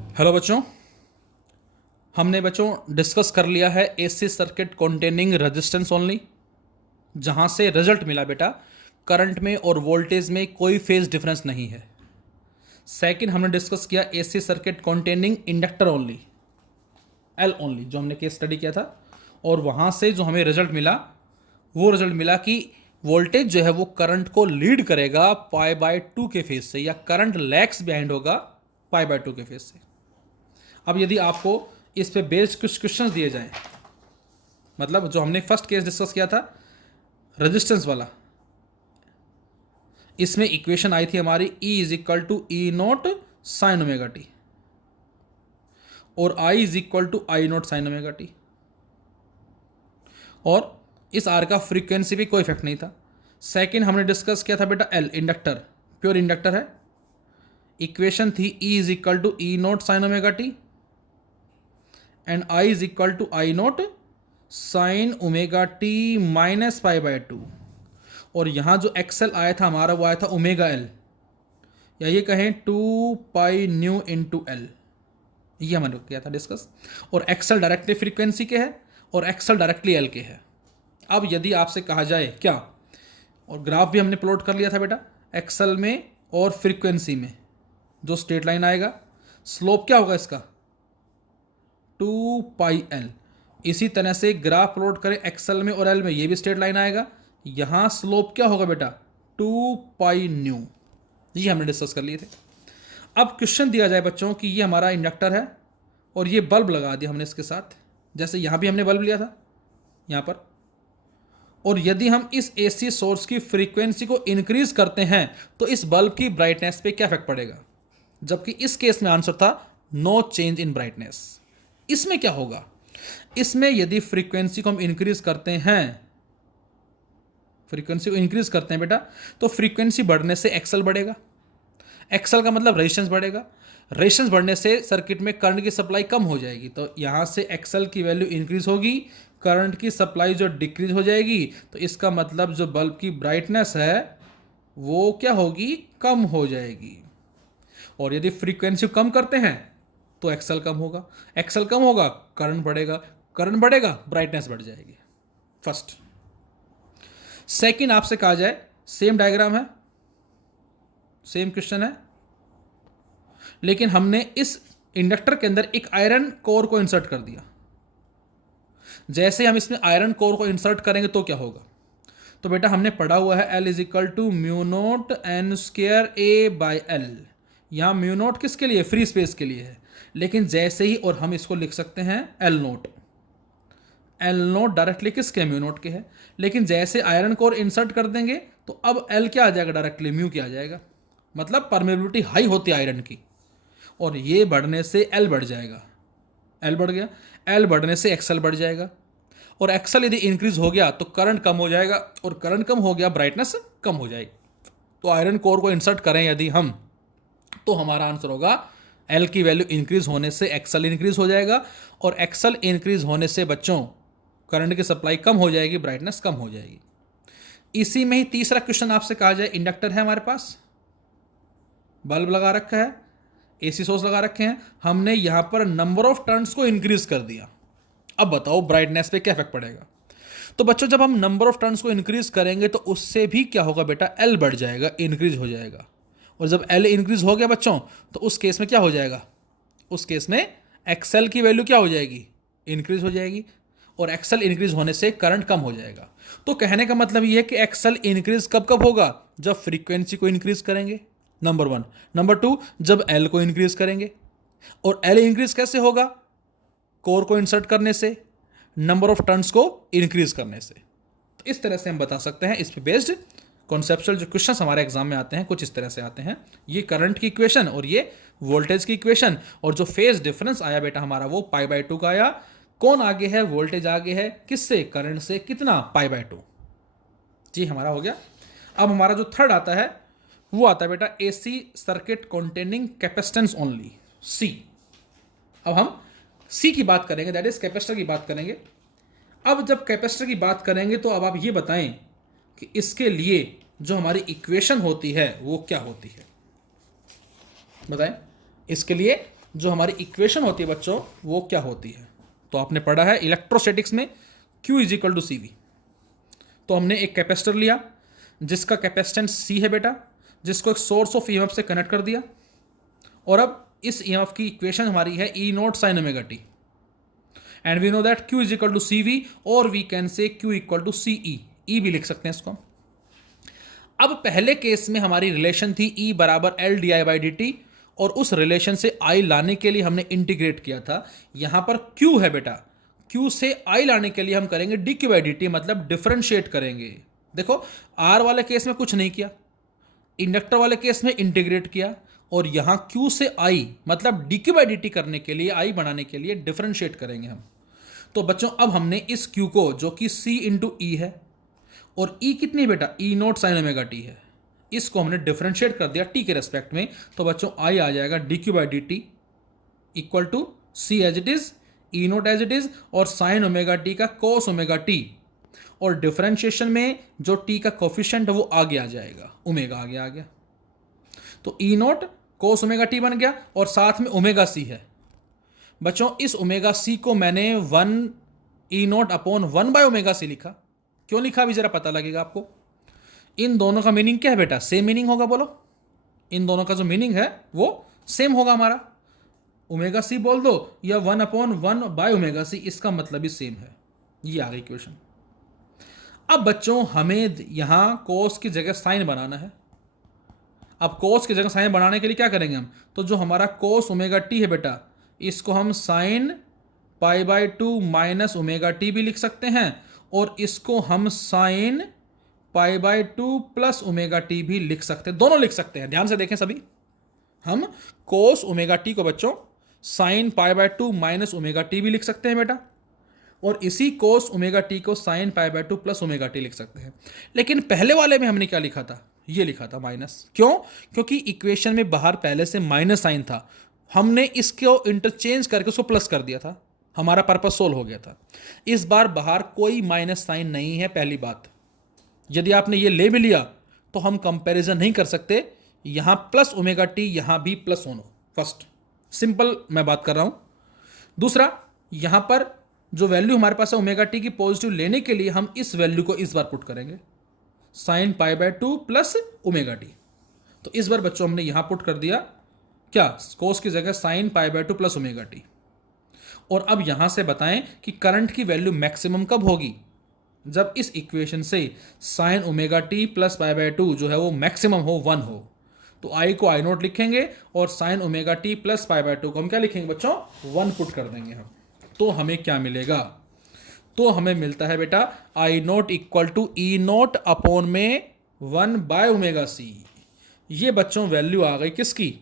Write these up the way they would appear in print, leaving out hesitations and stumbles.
Hello बच्चों, हमने बच्चों डिस्कस कर लिया है AC circuit containing resistance only, जहां से रिजल्ट मिला बेटा करंट में और वोल्टेज में कोई फेज डिफरेंस नहीं है। सेकंड हमने डिस्कस किया AC circuit containing inductor only, L only, जो हमने केस स्टडी किया था, और वहां से जो हमें रिजल्ट मिला वो रिजल्ट मिला कि वोल्टेज जो है वो करंट को लीड करेगा पाई बाय टू के फेज से, या करंट लैग्स बिहाइंड होगा पाई बाय टू के फेज से। अब यदि आपको इस पे बेस्ड कुछ क्वेश्चंस दिए जाएं, मतलब जो हमने फर्स्ट केस डिस्कस किया था रेजिस्टेंस वाला, इसमें इक्वेशन आई थी हमारी E is equal to E note sine omega t और I is equal to I note sine omega t, और इस R का फ्रीक्वेंसी भी कोई इफेक्ट नहीं था। सेकंड हमने डिस्कस किया था बेटा L इंडक्टर, प्योर इंडक्टर है, इक्वेशन थी E is equal to E note sine omega t and I is equal to I note sine omega t minus pi by two, और यहाँ जो एक्सएल आया था हमारा वो आया था ओमेगा एल, या ये कहें 2 पाई न्यू इंटू एल, ये हमने किया था डिस्कस। और एक्सएल डायरेक्टली फ्रीक्वेंसी के है और एक्सएल डायरेक्टली एल के है। अब यदि आपसे कहा जाए क्या, और ग्राफ भी हमने प्लॉट कर लिया था बेटा, एक्सएल में और फ्रीक्वेंसी में जो स्ट्रेट लाइन आएगा, स्लोप क्या होगा इसका 2 पाई एल। इसी तरह से ग्राफ प्लॉट करें एक्सएल में और एल में, ये भी स्ट्रेट लाइन आएगा, यहाँ स्लोप क्या होगा बेटा 2 पाई न्यू। ये हमने डिस्कस कर लिए थे। अब क्वेश्चन दिया जाए बच्चों कि ये हमारा इंडक्टर है और ये बल्ब लगा दिया हमने इसके साथ, जैसे यहाँ भी हमने बल्ब लिया था यहाँ पर, और यदि हम इस एसी सोर्स की फ्रीक्वेंसी को इंक्रीज करते हैं तो इस बल्ब की ब्राइटनेस पे क्या इफेक्ट पड़ेगा, जबकि इस केस में आंसर था नो चेंज इन ब्राइटनेस। इसमें क्या होगा, इसमें यदि फ्रीक्वेंसी को हम इंक्रीज करते हैं, फ्रीक्वेंसी को इंक्रीज करते हैं बेटा, तो फ्रीक्वेंसी बढ़ने से एक्सएल बढ़ेगा, एक्सएल का मतलब रेजिस्टेंस बढ़ेगा, रेजिस्टेंस बढ़ने से सर्किट में करंट की सप्लाई कम हो जाएगी, तो यहाँ से एक्सएल की वैल्यू इंक्रीज होगी, करंट की सप्लाई जो डिक्रीज हो जाएगी, तो इसका मतलब जो बल्ब की ब्राइटनेस है वो क्या होगी, कम हो जाएगी। और यदि फ्रीक्वेंसी कम करते हैं तो एक्सएल कम होगा, एक्सएल कम होगा करंट बढ़ेगा, करंट बढ़ेगा ब्राइटनेस बढ़ जाएगी। फर्स्ट। सेकंड आपसे कहा जाए, सेम डायग्राम है, सेम क्वेश्चन है, लेकिन हमने इस इंडक्टर के अंदर एक आयरन कोर को इंसर्ट कर दिया। जैसे हम इसमें आयरन कोर को इंसर्ट करेंगे तो क्या होगा, तो बेटा हमने पढ़ा हुआ है L is equal to mu naught n square a by l. यहाँ म्यू नोट किसके लिए, फ्री स्पेस के लिए है, लेकिन जैसे ही, और हम इसको लिख सकते हैं L note, L note directly किसके, म्यू नोट के है, लेकिन जैसे आयरन कोर इंसर्ट कर देंगे तो अब एल क्या आ जाएगा, डायरेक्टली म्यू क्या आ जाएगा, मतलब परमेबिलिटी हाई होती है आयरन की, और ये बढ़ने से एल बढ़ जाएगा, एल बढ़ गया, एल बढ़ने से एक्सएल बढ़ जाएगा, और एक्सएल यदि इंक्रीज हो गया तो करंट कम हो जाएगा, और करंट कम हो गया ब्राइटनेस कम हो जाएगी। तो आयरन कोर को इंसर्ट करें यदि हम, तो हमारा आंसर होगा एल की वैल्यू इंक्रीज होने से एक्सएल इंक्रीज हो जाएगा, और एक्सएल इंक्रीज होने से बच्चों करंट की सप्लाई कम हो जाएगी, ब्राइटनेस कम हो जाएगी। इसी में ही तीसरा क्वेश्चन आपसे कहा जाए, इंडक्टर है हमारे पास, बल्ब लगा रखा है, एसी सोर्स लगा रखे हैं, हमने यहां पर नंबर ऑफ टर्न्स को इंक्रीज कर दिया, अब बताओ ब्राइटनेस पे क्या इफेक्ट पड़ेगा। तो बच्चों जब हम नंबर ऑफ टर्न्स को इंक्रीज करेंगे तो उससे भी क्या होगा बेटा, एल बढ़ जाएगा, इंक्रीज हो जाएगा, और जब एल इंक्रीज हो गया बच्चों तो उस केस में क्या हो जाएगा, उस केस में एक्सएल की वैल्यू क्या हो जाएगी, इंक्रीज हो जाएगी, और एक्सएल इंक्रीज होने से करंट कम हो जाएगा। तो कहने का मतलब ये है कि एक्सएल इंक्रीज कब कब होगा, जब फ्रीक्वेंसी को इंक्रीज करेंगे, नंबर वन। नंबर टू, जब एल को इंक्रीज करेंगे, और एल इंक्रीज कैसे होगा, कोर को इंसर्ट करने से, नंबर ऑफ टर्न्स को इंक्रीज करने से। तो इस तरह से हम बता सकते हैं, इस पे बेस्ड कॉन्सेप्चुअल जो क्वेश्चंस हमारे एग्जाम में आते हैं कुछ इस तरह से आते हैं। ये करंट की इक्वेशन और ये वोल्टेज की इक्वेशन, और जो फेज डिफरेंस आया बेटा हमारा वो पाई बाय टू का आया। कौन आगे है, वोल्टेज आगे है, किससे, करंट से, कितना, पाई बाय टू। जी हमारा हो गया। अब हमारा जो थर्ड आता है वो आता है बेटा AC circuit containing capacitance only, C. अब हम सी की बात करेंगे, दैट इज कैपेसिटर की बात करेंगे। अब जब कैपेसिटर की बात करेंगे तो अब आप ये बताएं कि इसके लिए जो हमारी इक्वेशन होती है वो क्या होती है, बताएं। इसके लिए जो हमारी इक्वेशन होती है बच्चों वो क्या होती है? तो आपने पढ़ा है इलेक्ट्रोस्टैटिक्स में Q is equal to C v. तो हमने एक कैपेसिटर लिया जिसका कैपेसिटेंस C है बेटा, जिसको एक सोर्स ऑफ ईएमएफ से कनेक्ट कर दिया, और अब इस ईएमएफ की इक्वेशन हमारी है E not sine omega t, and we know that Q is equal to C V, और we can say Q equal to C E भी लिख सकते हैं इसको। अब पहले केस में हमारी रिलेशन थी E बराबर L D I by d T, और उस रिलेशन से I लाने के लिए हमने इंटीग्रेट किया था। यहां पर Q है बेटा, Q से I लाने के लिए हम करेंगे D q by d T, मतलब डिफरेंशिएट करेंगे। देखो R वाले केस में कुछ नहीं किया, इंडक्टर वाले केस में इंटीग्रेट किया, और यहां Q से I मतलब D q by d T करने के लिए, I बनाने के लिए डिफरेंशिएट करेंगे हम। तो बच्चों अब हमने इस Q को, जो कि C इंटू ई है, और E कितनी है बेटा, E not sine omega T है, इसको हमने डिफरेंशिएट कर दिया T के रेस्पेक्ट में। तो बच्चों I आ जाएगा d q by d t equal to C as it is, E naught as it is, और साइन ओमेगा टी का कोस ओमेगा टी, और डिफरेंशिएशन में जो T का कोफिशिएंट है वो आगे आ जाएगा, ओमेगा आगे आ गया। तो E नोट कोस ओमेगा टी बन गया, और साथ में ओमेगा C है। बच्चों इस ओमेगा C को मैंने 1 E naught upon 1 by omega C लिखा। क्यों लिखा अभी जरा पता लगेगा आपको। इन दोनों का मीनिंग क्या है बेटा, सेम मीनिंग होगा, बोलो। इन दोनों का जो मीनिंग है वो सेम होगा हमारा। ओमेगा सी बोल दो या 1 अपॉन 1 बाय ओमेगा सी, इसका मतलब ही सेम है। ये आ गई इक्वेशन। अब बच्चों हमें यहां कोस की जगह साइन बनाना है। अब कोस की जगह साइन बनाने के लिए क्या करेंगे हम, तो जो हमारा कोस ओमेगा टी है बेटा, इसको हम sine pi by 2 minus omega T भी लिख सकते हैं, और इसको हम sine pi by 2 plus omega T भी लिख सकते हैं। दोनों लिख सकते हैं, ध्यान से देखें सभी। हम कोस ओमेगा टी को बच्चों sine pi by 2 minus omega T भी लिख सकते हैं बेटा, और इसी कोस ओमेगा टी को sine pi by 2 plus omega T लिख सकते हैं। लेकिन पहले वाले में हमने क्या लिखा था, ये लिखा था माइनस। क्यों? क्योंकि इक्वेशन में बाहर पहले से माइनस साइन था, हमने इसको इंटरचेंज करके उसको प्लस कर दिया था, हमारा पर्पस सोल्व हो गया था। इस बार बाहर कोई माइनस साइन नहीं है, पहली बात। यदि आपने ये ले भी लिया तो हम कंपैरिजन नहीं कर सकते, यहां प्लस ओमेगा टी यहां भी प्लस होनो। फर्स्ट सिंपल मैं बात कर रहा हूं। दूसरा, यहां पर जो वैल्यू हमारे पास है ओमेगा टी की पॉजिटिव लेने के लिए हम इस वैल्यू को इस बार पुट करेंगे, sine pi by 2 plus omega T. तो इस बार बच्चों हमने यहां पुट कर दिया क्या, कोस की जगह sine pi by 2 plus omega t. और अब यहां से बताएं कि करंट की वैल्यू मैक्सिमम कब होगी, जब इस इक्वेशन से sign omega t plus pi by 2 जो है वो मैक्सिमम हो, 1 हो। तो आई को आई नोट लिखेंगे, और sine omega t plus pi by 2 को हम क्या लिखेंगे बच्चों, 1 पुट कर देंगे हम। तो हमें क्या मिलेगा, तो हमें मिलता है बेटा I not equal to E not upon में 1 बाय ओमेगा सी। ये बच्चों वैल्यू आ गई किसकी,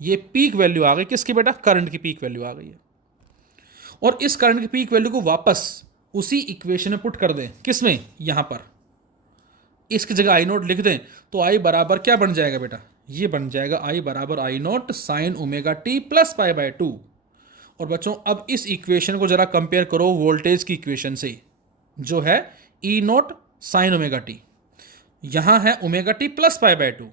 ये पीक वैल्यू आ गई किसकी बेटा, करंट की पीक वैल्यू आ गई है। और इस करंट की पीक वैल्यू को वापस उसी इक्वेशन में पुट कर दें, किसमें, यहां पर इसकी जगह आई नोट लिख दें, तो आई बराबर क्या बन जाएगा बेटा, ये बन जाएगा आई बराबर I note sine omega t plus pi by 2। और बच्चों अब इस इक्वेशन को जरा कंपेयर करो वोल्टेज की इक्वेशन से, जो है ई नोट साइन ओमेगा टी, यहां है omega t plus pi by 2।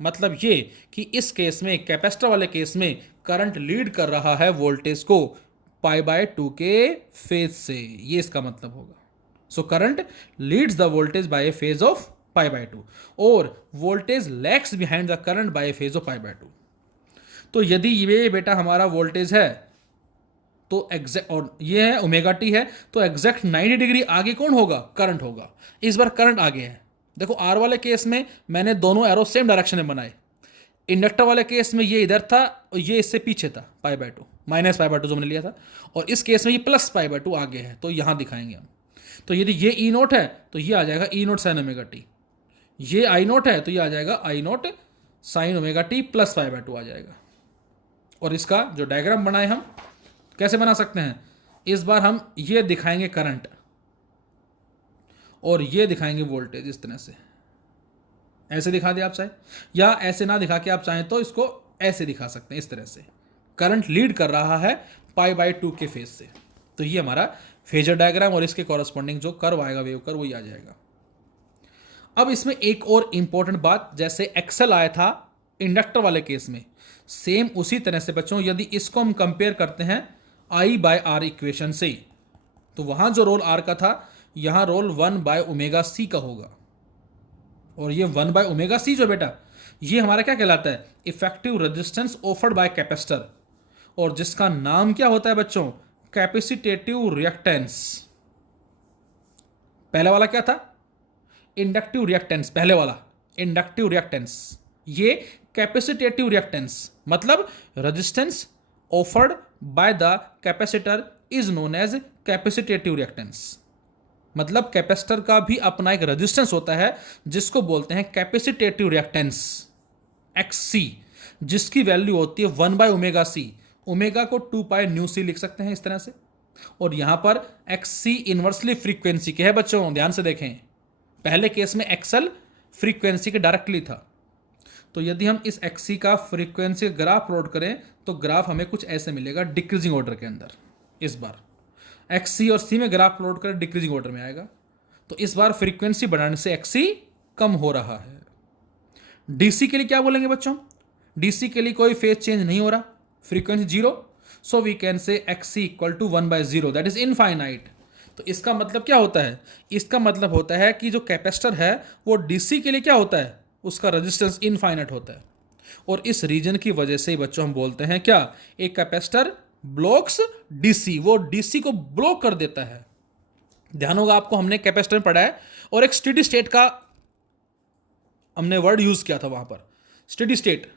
मतलब ये कि इस केस में, कैपेसिटर वाले केस में, करंट लीड कर रहा है वोल्टेज को पाई बाय 2 के फेज से, ये इसका मतलब होगा। So current leads the voltage by a phase of pi by 2, और voltage lags behind the current by a phase of pi by 2। तो यदि ये बेटा हमारा वोल्टेज है तो एग्जैक्ट, और ये है ओमेगा टी है, तो एग्जैक्ट 90 डिग्री आगे कौन होगा, करंट होगा। इस बार करंट आगे है। देखो आर वाले केस में मैंने दोनों एरो सेम डायरेक्शन में बनाए, इंडक्टर वाले केस में ये इधर था और ये इससे पीछे था, पाई बाय 2 माइनस पाई बाय 2 जो हमने लिया था, और इस केस में ये प्लस पाई बाय 2 आगे है, तो यहां दिखाएंगे हम। तो यदि ये ई नोट है तो ये आ जाएगा E note sine omega t, ये आई नोट है तो ये आ जाएगा I note sine omega t plus pi by 2 आ जाएगा। और इसका जो डायग्राम बनाए हम कैसे बना सकते हैं, इस बार हम ये दिखाएंगे करंट और ये दिखाएंगे वोल्टेज, इस तरह से ऐसे दिखा दिया आप चाहे, या ऐसे ना दिखा के आप चाहें तो इसको ऐसे दिखा सकते हैं, इस तरह से करंट लीड कर रहा है पाई बाय 2 के फेज से। तो ये हमारा फेजर डायग्राम और इसके कॉरस्पॉन्डिंग जो कर्व आएगा, वेव कर्व, वही आ जाएगा। अब इसमें एक और इंपॉर्टेंट बात, जैसे एक्सेल आया था इंडक्टर वाले केस में, सेम उसी तरह से बच्चों यदि इसको हम कंपेयर करते हैं आई बाय आर इक्वेशन से, तो वहां जो रोल आर का था यहां रोल 1/ω c का होगा। और ये 1/ω c जो बेटा ये हमारा क्या कहलाता है, effective resistance offered bye capacitor, और जिसका नाम क्या होता है बच्चों, कैपेसिटेटिव रिएक्टेंस। पहले वाला क्या था, इंडक्टिव रिएक्टेंस, पहले वाला इंडक्टिव रिएक्टेंस, ये कैपेसिटेटिव रिएक्टेंस, मतलब resistance offered by the capacitor is known as capacitive reactance. मतलब कैपेसिटर का भी अपना एक रेजिस्टेंस होता है जिसको बोलते हैं कैपेसिटेटिव रिएक्टेंस XC, जिसकी वैल्यू होती है 1/ω c। ओमेगा को 2π/c लिख सकते हैं इस तरह से। और यहां पर XC इनवर्सली फ्रीक्वेंसी के है बच्चों, ध्यान से देखें। पहले केस में XL फ्रीक्वेंसी के डायरेक्टली था, तो यदि हम इस XC का फ्रीक्वेंसी ग्राफ प्लॉट करें तो ग्राफ हमें कुछ ऐसे मिलेगा डिक्रीजिंग ऑर्डर के अंदर। इस बार XC और C में ग्राफ प्लॉट करें डिक्रीजिंग ऑर्डर में आएगा, तो इस बार फ्रीक्वेंसी बढ़ाने से XC कम हो रहा है। DC के लिए क्या बोलेंगे बच्चों, DC के लिए कोई फेज चेंज नहीं हो रहा, frequency 0, so we can say XC = 1/0, that is infinite. तो इसका मतलब क्या होता है, इसका मतलब होता है कि जो कैपेसिटर है वो DC के लिए क्या होता है, उसका रेजिस्टेंस इनफाइनाइट होता है। और इस रीजन की वजह से बच्चों हम बोलते हैं क्या, एक कैपेसिटर ब्लॉक्स DC, वो DC को ब्लॉक कर देता है। ध्यान होगा आपको, हमने कैपेसिटर में पढ़ा है और एक स्टेडी स्टेट का हमने वर्ड यूज किया था वहां पर, स्टेडी स्टेट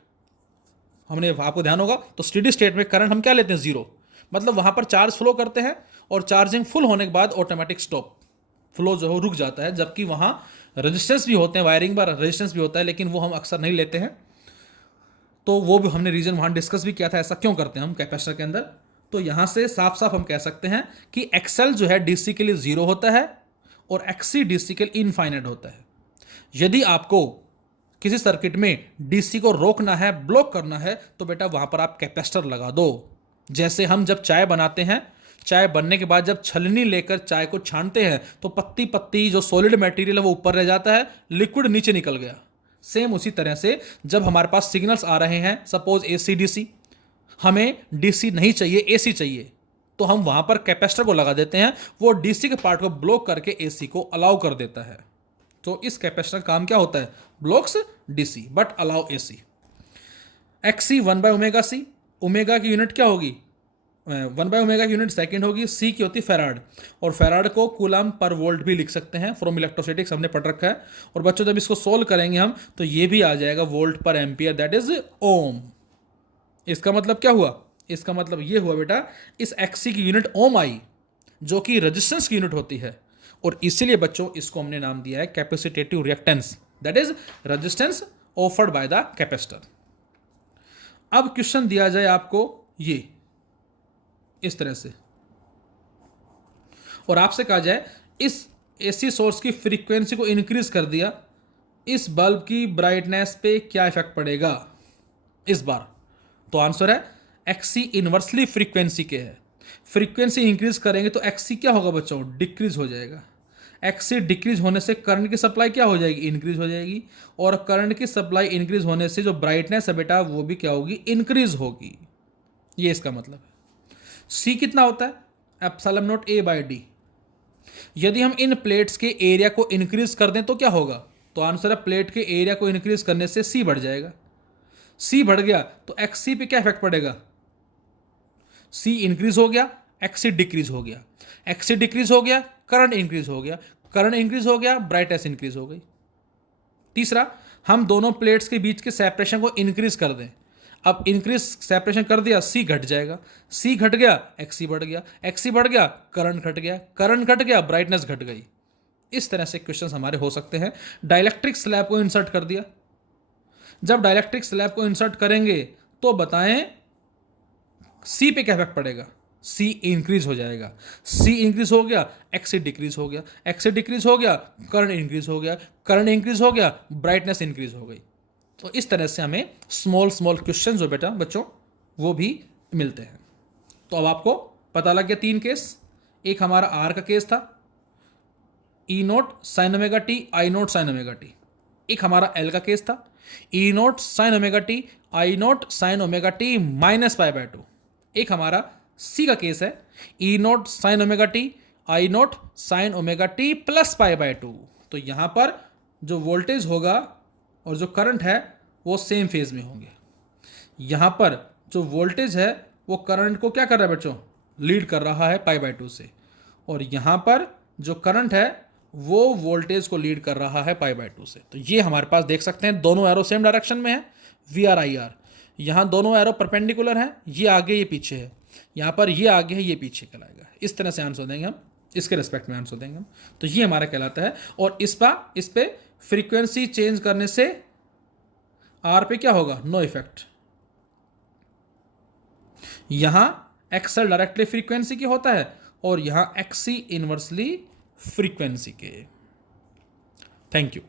हमने, आपको ध्यान होगा। तो स्टेडी स्टेट में करंट हम क्या लेते हैं, 0, मतलब वहां पर चार्ज फ्लो करते हैं और चार्जिंग फुल होने के बाद ऑटोमेटिक स्टॉप, फ्लो जो हो रुक जाता है। जबकि वहां रेजिस्टेंस भी होते हैं, वायरिंग पर रेजिस्टेंस भी होता है, लेकिन वो हम अक्सर नहीं लेते हैं। तो वो भी हमने रीजन वहां डिस्कस भी किया था, ऐसा क्यों करते हैं हम कैपेसिटर के अंदर। तो यहां से साफ साफ हम कह सकते हैं कि XL जो है DC के लिए 0 होता है और XC DC के लिए इनफाइनाइट होता है। यदि आपको किसी सर्किट में DC को रोकना है, ब्लॉक करना है, तो बेटा वहां पर आप कैपेसिटर लगा दो। जैसे हम जब चाय बनाते हैं, चाय बनने के बाद जब छलनी लेकर चाय को छानते हैं तो पत्ती पत्ती जो सॉलिड मटेरियल है वो ऊपर रह जाता है, लिक्विड नीचे निकल गया। सेम उसी तरह से जब हमारे पास सिग्नल्स आ रहे हैं, सपोज AC DC, हमें DC नहीं चाहिए, AC चाहिए, तो हम वहां पर कैपेसिटर को लगा देते हैं, वो DC के पार्ट को ब्लॉक करके AC को अलाउ कर देता है। तो इस कैपेसिटर का काम क्या होता है, blocks DC but allow AC। XC 1/ω c, omega की यूनिट क्या होगी, 1/ω की यूनिट सेकंड होगी, C की होती है फैराड, और फैराड को कूलम पर वोल्ट भी लिख सकते हैं, फ्रॉम इलेक्ट्रोस्टैटिक्स हमने पढ़ रखा है। और बच्चों जब इसको सोल्व करेंगे हम तो ये भी आ जाएगा वोल्ट पर एम्पियर, दैट इज ओम। इसका मतलब क्या हुआ, इसका मतलब ये हुआ बेटा, इस XC की यूनिट ओम आई, जो कि रेजिस्टेंस की यूनिट होती है, और इसीलिए बच्चों इसको हमने नाम दिया है capacitive reactance, that is resistance offered by the capacitor. अब क्वेश्चन दिया जाए आपको ये इस तरह से, और आपसे कहा जाए इस AC सोर्स की फ्रीक्वेंसी को इंक्रीज कर दिया, इस बल्ब की ब्राइटनेस पे क्या इफेक्ट पड़ेगा इस बार। तो आंसर है XC इनवर्सली फ्रीक्वेंसी के है, फ्रीक्वेंसी इंक्रीज करेंगे तो XC क्या होगा बच्चों, डिक्रीज हो जाएगा। XC डिक्रीज होने से करंट की सप्लाई क्या हो जाएगी, इंक्रीज हो जाएगी, और करंट की सप्लाई इंक्रीज होने से जो ब्राइटनेस है बेटा वो भी क्या होगी, इंक्रीज होगी। ये इसका मतलब है। C कितना होता है, ε0A/d। यदि हम इन प्लेट्स के एरिया को इंक्रीज कर दें तो क्या होगा, तो आंसर है प्लेट के एरिया को इंक्रीज करने से C बढ़ जाएगा। C बढ़ गया तो XC पे क्या इफेक्ट पड़ेगा, C इंक्रीज हो गया, XC डिक्रीज हो गया, XC डिक्रीज हो गया, करंट इंक्रीज हो गया, करंट इंक्रीज हो गया, ब्राइटनेस इंक्रीज हो गई। तीसरा, हम दोनों प्लेट्स के बीच के सेपरेशन को इंक्रीज कर दें, अब इंक्रीज सेपरेशन कर दिया, C घट जाएगा, C घट गया, XC बढ़ गया, XC बढ़ गया, करंट घट गया, करंट घट गया, ब्राइटनेस घट गई। इस तरह से क्वेश्चंस हमारे हो सकते हैं। डाइलेक्ट्रिक स्लैब को इंसर्ट कर दिया, जब डाइलेक्ट्रिक स्लैब को इंसर्ट करेंगे तो बताएं C पे क्या इफेक्ट पड़ेगा, C इंक्रीज हो जाएगा, C इंक्रीज हो गया, XC डिक्रीज हो गया, XC डिक्रीज हो गया, करंट इंक्रीज हो गया, करंट इंक्रीज हो गया, ब्राइटनेस इंक्रीज हो गई। तो इस तरह से हमें स्मॉल स्मॉल क्वेश्चन जो बेटा बच्चों वो भी मिलते हैं। तो अब आपको पता लग गया 3 केस, एक हमारा R का केस था, E0 sin ωt, I0 sin ωt। एक हमारा L का केस था, E0 sin ωt, I not sine omega t minus pi by two. एक हमारा सी का केस है E not sine omega t I not sine omega t plus pi by two. तो यहाँ पर जो वोल्टेज होगा और जो करंट है वो सेम फेज में होंगे। यहाँ पर जो वोल्टेज है वो करंट को क्या कर रहा है बच्चों, लीड कर रहा है पाई बाय टू से, और यहाँ पर जो करंट है वो वोल्टेज को लीड कर रहा है पाई बाय टू से। तो ये हमारे पास देख सकते हैं दोनों एरो सेम डायरेक्शन में है, वी आर आई आर। यहाँ दोनों एरो परपेंडिकुलर हैं, ये आगे ये पीछे है, यहाँ पर ये आगे है ये पीछे कहलाएगा। इस तरह से आंसर देंगे हम, इसके रिस्पेक्ट में आंसर देंगे हम। तो ये हमारा कहलाता है। और इस पे फ्रीक्वेंसी चेंज करने से आर पे क्या होगा, नो इफेक्ट। यहां एक्सएल डायरेक्टली फ्रीक्वेंसी की होता है और यहां एक्सी इनवर्सली फ्रीक्वेंसी के। Thank you.